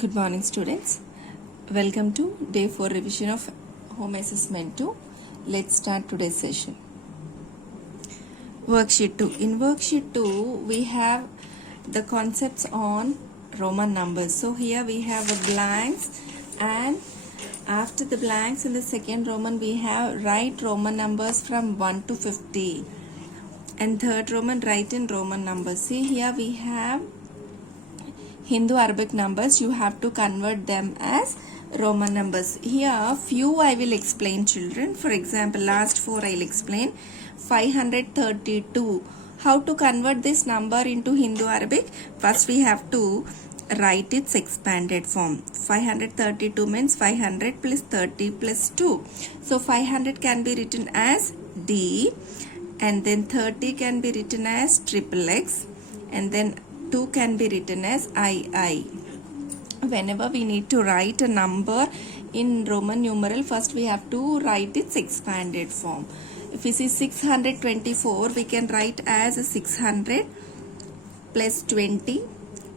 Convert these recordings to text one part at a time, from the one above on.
Good morning, students. Welcome to day 4 revision of home assessment 2. Let's start today's session. Worksheet 2. In worksheet 2, we have the concepts on Roman numbers. So here we have a blanks, and after the blanks in the second Roman we have write Roman numbers from 1 to 50. And third Roman, write in Roman numbers. See, here we have Hindu Arabic numbers. You have to convert them as Roman numbers. Here few I will explain, children. For example, last 4 I will explain. 532. How to convert this number into Hindu Arabic? First we have to write its expanded form. 532 means 500 plus 30 plus 2. So 500 can be written as D, and then 30 can be written as triple X, and then 2 can be written as II. Whenever we need to write a number in Roman numeral, first we have to write its expanded form. If we see 624, we can write as 600 plus 20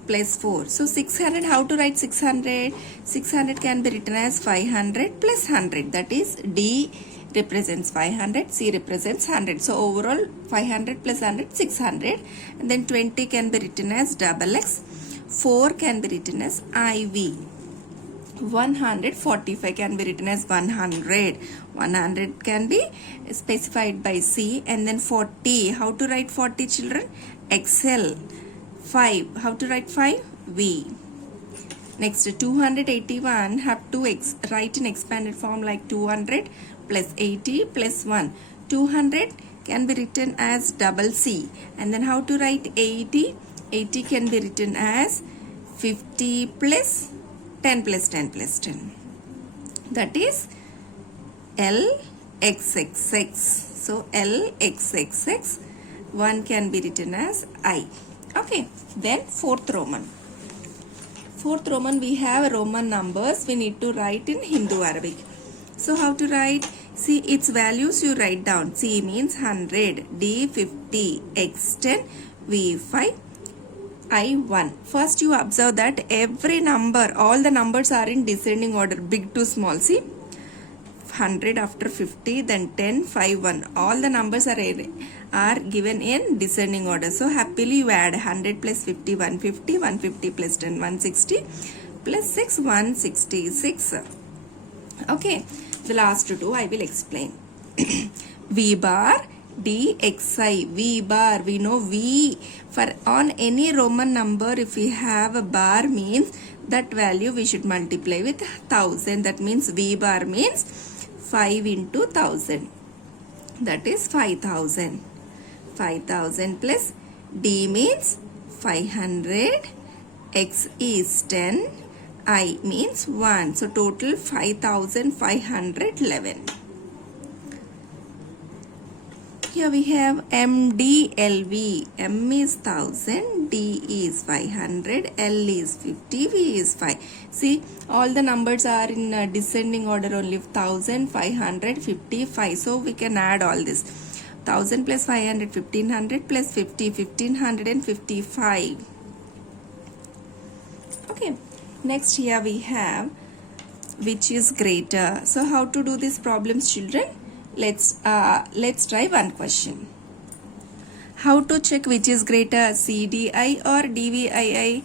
plus 4. So 600, how to write 600? 600 can be written as 500 plus 100. That is D represents 500, C represents 100. So overall 500 plus 100, 600. And then 20 can be written as double X. 4 can be written as IV. 145 can be written as 100. 100 can be specified by C. And then 40. How to write 40, children? XL. 5. How to write 5? V. Next, 281 have to write in expanded form like 200 plus 80 plus 1. 200 can be written as double C. And then how to write 80? 80 can be written as 50 plus 10 plus 10 plus 10. That is LXXX. So LXXX. 1 can be written as I. Okay. Then fourth Roman. Fourth Roman, we have Roman numbers. We need to write in Hindu Arabic. So how to write? See, its values you write down. C means 100, D 50, X 10, V 5, I 1. First you observe that every number, all the numbers are in descending order, big to small. See, 100 after 50, then 10, 5, 1. All the numbers are given in descending order. So happily you add 100 plus 50, 150, 150 plus 10, 160, plus 6, 166. Okay, the last two I will explain. V bar, DXI. V bar, we know V. For on any Roman number, if we have a bar, means that value we should multiply with 1000. That means V bar means 5 into 1000. That is 5000. 5000 plus D means 500. X is 10. I means 1. So total 5511. Here we have MDLV. M is 1000, D is 500, L is 50, V is 5. See, all the numbers are in descending order only. 1000, 500, 55. So we can add all this. 1000 plus 500, 1500 plus 50, 1555. Okay. Next here we have which is greater. So how to do these problems, children? Let's try one question. How to check which is greater, CDI or DVII?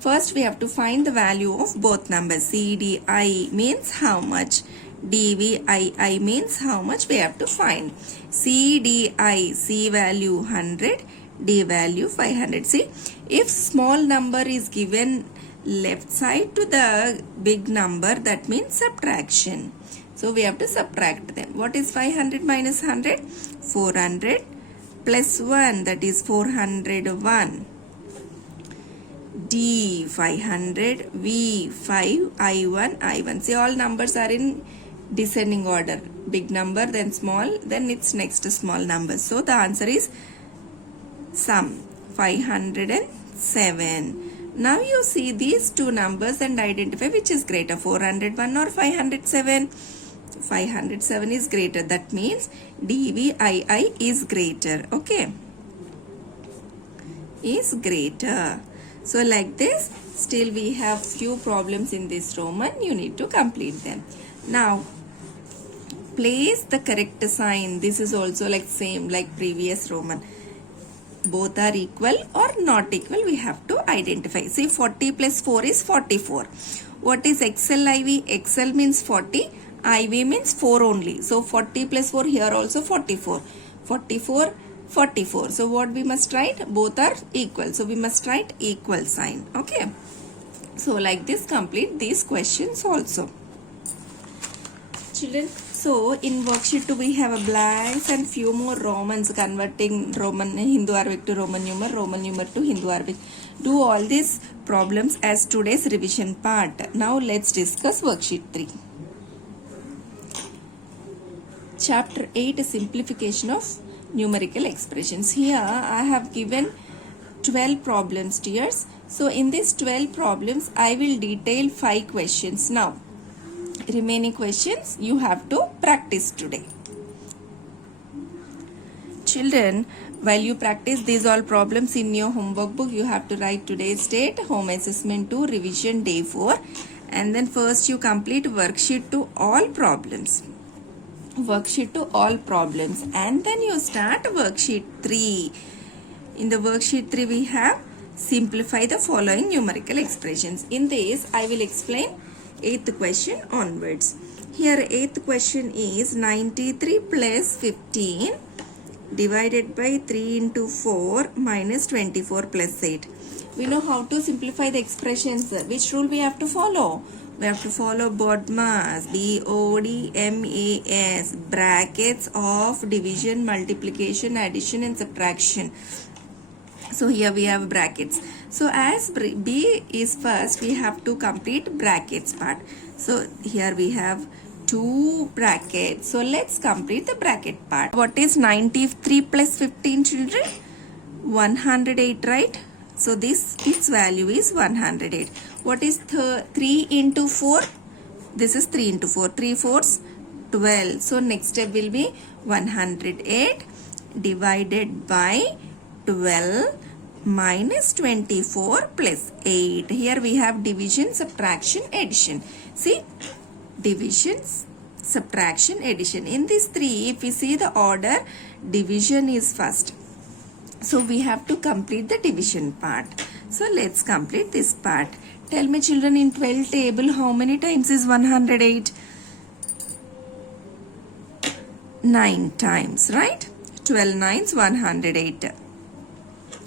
First we have to find the value of both numbers. CDI means how much, DVII means how much we have to find. CDI, C value 100, D value 500. See, if small number is given left side to the big number, that means subtraction. So we have to subtract them. What is 500 minus 100? 400 plus 1, that is 401. D 500, V 5, I1. See, all numbers are in descending order. Big number, then small, then its next small number. So the answer is sum 507. Now you see these two numbers and identify which is greater, 401 or 507. 507 is greater. That means DVII is greater. Okay. Is greater. So like this, still we have few problems in this Roman. You need to complete them. Now, place the correct sign. This is also like same like previous Roman. Both are equal or not equal, we have to identify. See, 40 plus 4 is 44. What is XLIV? XL means 40, IV means 4 only. So 40 plus 4, here also 44. 44, 44. So what we must write? Both are equal. So we must write equal sign. Okay. So like this, complete these questions also. Children, so in worksheet 2 we have a blanks and few more Romans, converting Roman Hindu Arabic to Roman numer to Hindu Arabic. Do all these problems as today's revision part. Now let's discuss worksheet 3. Chapter 8, Simplification of Numerical Expressions. Here I have given 12 problems, dears. So in these 12 problems I will detail 5 questions. Now remaining questions you have to practice today. Children, while you practice these all problems in your homework book, you have to write today's date, home assessment 2, revision day 4, and then first you complete worksheet to all problems. Worksheet to all problems, and then you start worksheet 3. In the worksheet 3 we have simplify the following numerical expressions. In this I will explain 8th question onwards. Here 8th question is 93 plus 15 divided by 3 into 4 minus 24 plus 8. We know how to simplify the expressions. Which rule we have to follow? We have to follow BODMAS, BODMAS, brackets of division, multiplication, addition and subtraction. So here we have brackets. So as B is first, we have to complete brackets part. So here we have 2 brackets. So let's complete the bracket part. What is 93 plus 15, children? 108, right? So this, its value is 108. What is 3 into 4? This is 3 into 4. 3 fours, 12. So next step will be 108 divided by 12 minus 24 plus 8. Here we have division, subtraction, addition. See, division, subtraction, addition. In these 3, if we see the order, division is first. So we have to complete the division part. So let's complete this part. Tell me, children, in 12 table, how many times is 108? 9 times, right? 12 nines, 108.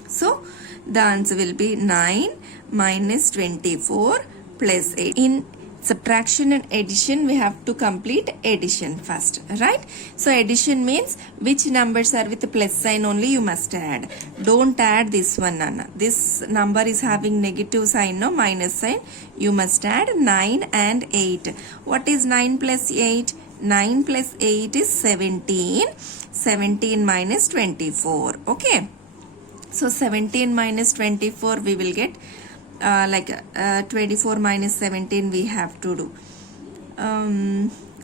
So the answer will be 9 minus 24 plus 8. In subtraction and addition, we have to complete addition first, right? So addition means which numbers are with plus sign only you must add. Don't add this one, Nana. This number is having negative sign, no, minus sign. You must add 9 and 8. What is 9 plus 8? 9 plus 8 is 17. 17 minus 24. Okay. So 17 minus 24 we will get 24 minus 17 we have to do.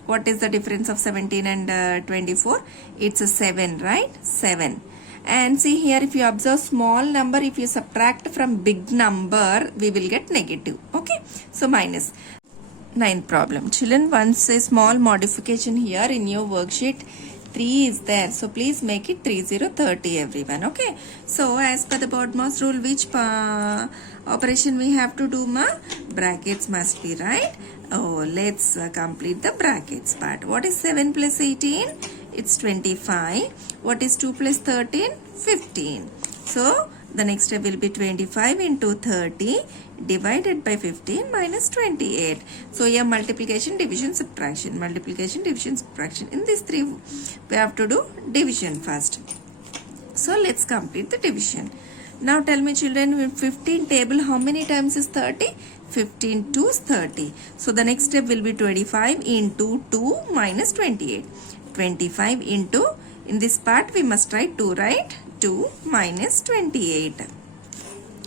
What is the difference of 17 and 24? It's a 7, right? 7. And see here, if you observe small number, if you subtract from big number, we will get negative. Okay. So minus. 9th problem. Children, once a small modification here in your worksheet 3 is there. So please make it 3030 everyone. Okay. So as per the BODMAS rule, which operation we have to do, ma? Brackets must be, right? Oh, let's complete the brackets part. What is 7 plus 18? It's 25. What is 2 plus 13? 15. So the next step will be 25 into 30 divided by 15 minus 28. So here multiplication, division, subtraction. Multiplication, division, subtraction. In these 3 we have to do division first. So let's complete the division. Now tell me, children, in 15 table how many times is 30? 15 2 is 30. So the next step will be 25 into 2 minus 28. 25 into, in this part we must write 2, right? 2 minus 28.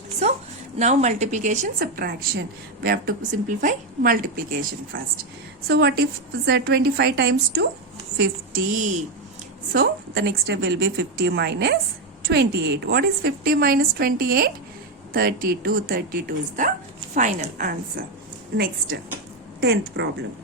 So now multiplication, subtraction. We have to simplify multiplication first. So what if 25 times 2? 50. So the next step will be 50 minus 28. What is 50 minus 28? 32. 32 is the final answer. Next, 10th problem.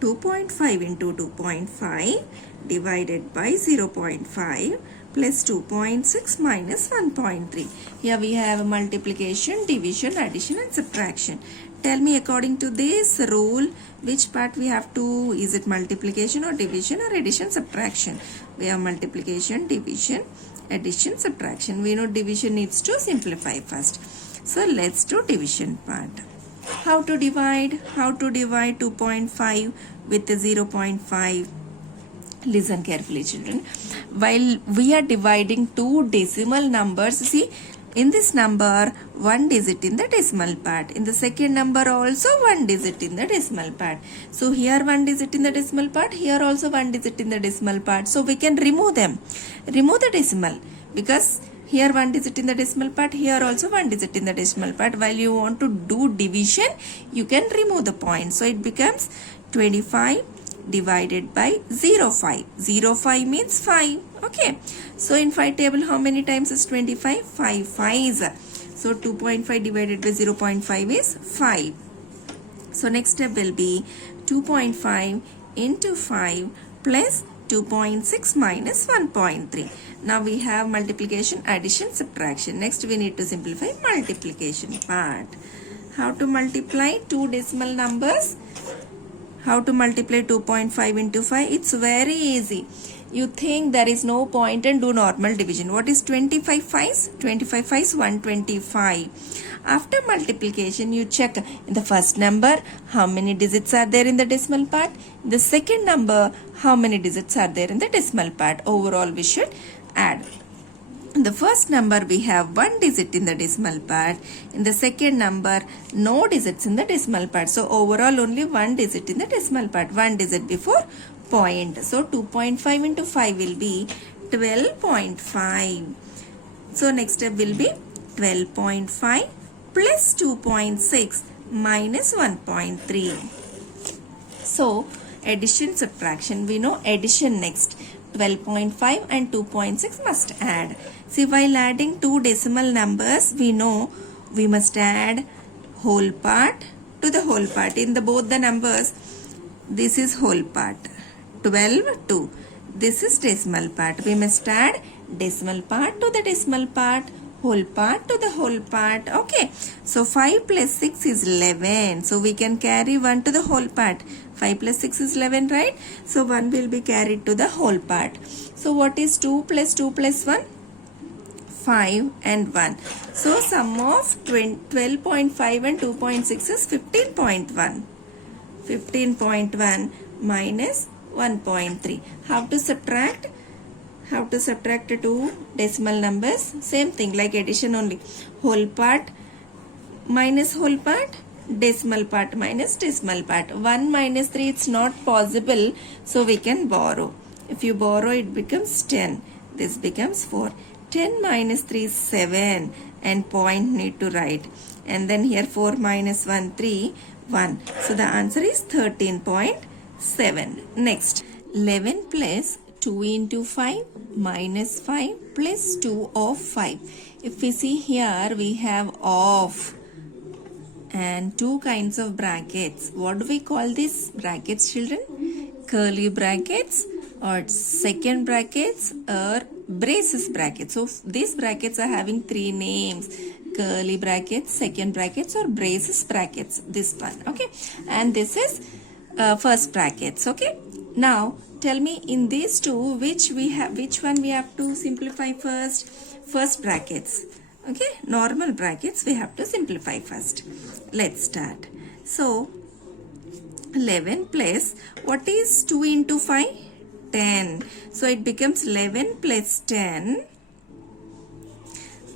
2.5 into 2.5 divided by 0.5 plus 2.6 minus 1.3. Here we have multiplication, division, addition and subtraction. Tell me, according to this rule, which part we have to, is it multiplication or division or addition, subtraction? We have multiplication, division, addition, subtraction. We know division needs to simplify first. So let's do division part. How to divide? How to divide 2.5 with 0.5? Listen carefully, children. While we are dividing two decimal numbers, see, in this number, one digit in the decimal part. In the second number also, one digit in the decimal part. So here one digit in the decimal part, here also one digit in the decimal part. So we can remove them. Remove the decimal, because here one digit in the decimal part, here also one digit in the decimal part. While you want to do division, you can remove the point. So it becomes 25 divided by 0.5. 0.5 means 5. Okay. So in 5 table, how many times is 25? 5 5s. So 2.5 divided by 0.5 is 5. So next step will be 2.5 into 5 plus 2.6 minus 1.3. Now we have multiplication, addition, subtraction. Next we need to simplify multiplication part. How to multiply two decimal numbers? How to multiply 2.5 into 5? It's very easy. You think there is no point and do normal division. What is 25 5s? 25 5s, 125. After multiplication, you check in the first number, how many digits are there in the decimal part. In the second number, how many digits are there in the decimal part. Overall, we should add. In the first number, we have one digit in the decimal part. In the second number, no digits in the decimal part. So overall, only one digit in the decimal part. One digit before point. So 2.5 into 5 will be 12.5. So next step will be 12.5 plus 2.6 minus 1.3. So addition, subtraction. We know addition next. 12.5 and 2.6 must add. See, while adding two decimal numbers, we know we must add whole part to the whole part. In the both the numbers, this is whole part. 12, 2. This is decimal part. We must add decimal part to the decimal part, whole part to the whole part. Okay. So 5 plus 6 is 11. So we can carry 1 to the whole part. 5 plus 6 is 11, right? So 1 will be carried to the whole part. So what is 2 plus 2 plus 1? 5 and 1. So sum of 12.5 and 2.6 is 15.1. 15.1 minus 1.3. How to subtract? How to subtract two decimal numbers? Same thing like addition only. Whole part minus whole part, decimal part minus decimal part. 1 minus 3, it's not possible. So we can borrow. If you borrow, it becomes 10. This becomes 4. 10 minus 3 is 7. And point need to write. And then here 4 minus 1, 3, 1. So the answer is 13.7. Next, 11 plus 2 into 5 minus 5 plus 2 of 5. If we see here, we have of and two kinds of brackets. What do we call these brackets, children? Curly brackets or second brackets or braces brackets. So these brackets are having three names: curly brackets, second brackets, or braces brackets. This one, okay, and this is first brackets. Okay, now tell me, in these two, which one we have to simplify first? First brackets. Okay, normal brackets we have to simplify first. Let's start. So 11 plus, what is 2 into 5? 10. So it becomes 11 plus 10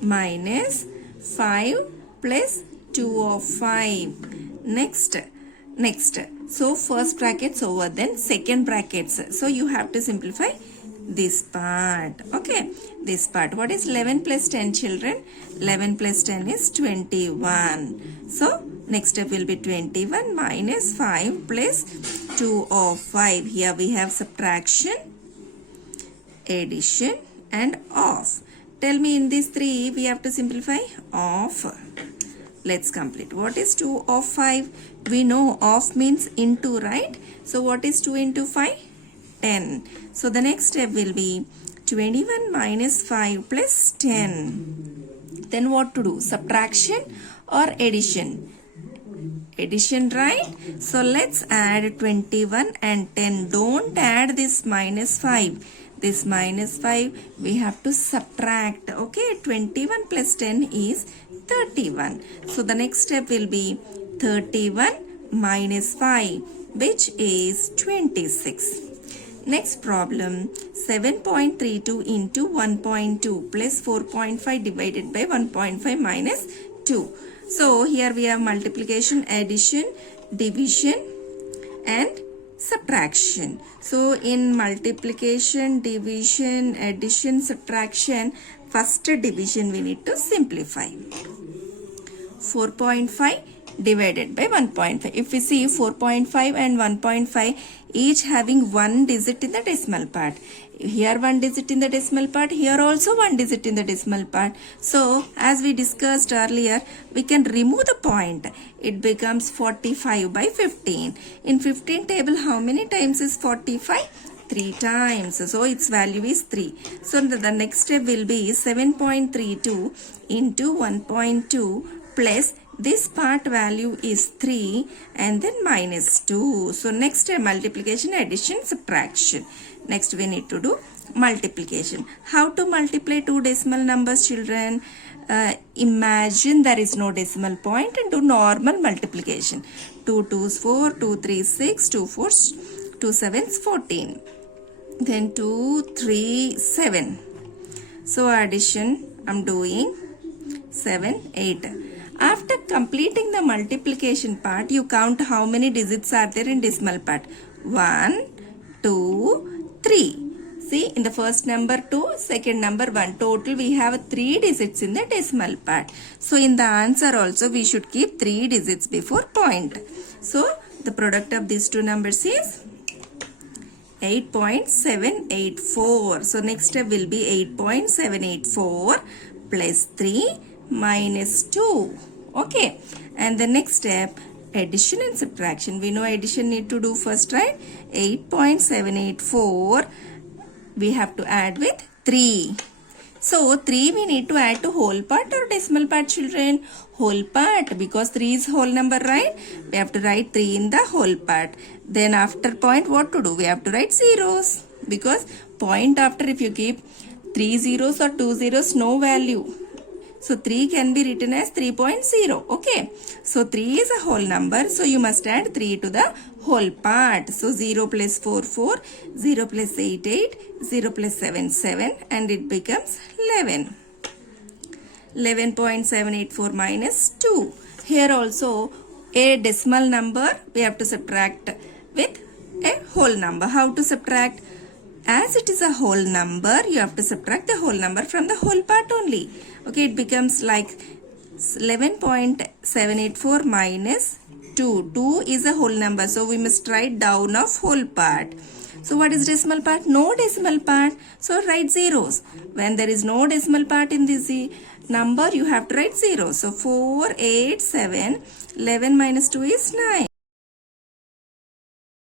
minus 5 plus 2 of 5. Next. So first brackets over, then second brackets. So you have to simplify this part. Okay, this part. What is 11 plus 10, children? 11 plus 10 is 21. So next step will be 21 minus 5 plus 2 of 5. Here we have subtraction, addition and off. Tell me in these 3 we have to simplify of. Let's complete. What is 2 of 5? We know of means into, right? So what is 2 into 5? 10. So the next step will be 21 minus 5 plus 10. Then what to do? Subtraction or addition? Addition, right? So let's add 21 and 10. Don't add this minus 5. This minus 5 we have to subtract. Okay, 21 plus 10 is 31. So the next step will be 31 minus 5, which is 26. Next problem, 7.32 into 1.2 plus 4.5 divided by 1.5 minus 2. So here we have multiplication, addition, division and subtraction. So in multiplication, division, addition, subtraction, first division we need to simplify. 4.5 divided by 1.5. If we see 4.5 and 1.5 each having one digit in the decimal part. Here one digit in the decimal part, here also one digit in the decimal part. So as we discussed earlier, we can remove the point. It becomes 45 by 15. In 15 table, how many times is 45? 3 times. So its value is 3. So the next step will be 7.32 into 1.2 plus this part value is 3 and then minus 2. So next step multiplication, addition, subtraction. Next we need to do multiplication. How to multiply two decimal numbers, children? Imagine there is no decimal point and do normal multiplication. 2 2s 4, 2 3 6, 2 4s, 2 7s 14. Then 2 3 7. So addition I'm doing 7 8. After completing the multiplication part, you count how many digits are there in decimal part. 1, 2, 3. See, in the first number 2, second number 1. Total we have 3 digits in the decimal part. So in the answer also we should keep 3 digits before point. So the product of these two numbers is 8.784. So next step will be 8.784 plus 3 minus 2. Okay, and the next step, addition and subtraction. We know addition need to do first, right? 8.784 we have to add with 3. So 3 we need to add to whole part or decimal part, children? Whole part, because 3 is whole number, right? We have to write 3 in the whole part. Then after point, what to do? We have to write zeros, because point after, if you keep 3 zeros or 2 zeros, no value. So 3 can be written as 3.0. Okay. So 3 is a whole number. So you must add 3 to the whole part. So 0 plus 4, 4. 0 plus 8, 8. 0 plus 7, 7. And it becomes 11. 11.784 minus 2. Here also a decimal number we have to subtract with a whole number. How to subtract? As it is a whole number, you have to subtract the whole number from the whole part only. Okay, it becomes like 11.784 minus 2. 2 is a whole number, so we must write down of whole part. So what is decimal part? No decimal part. So write zeros. When there is no decimal part in this number, you have to write zeros. So 4, 8, 7, 11 minus 2 is 9.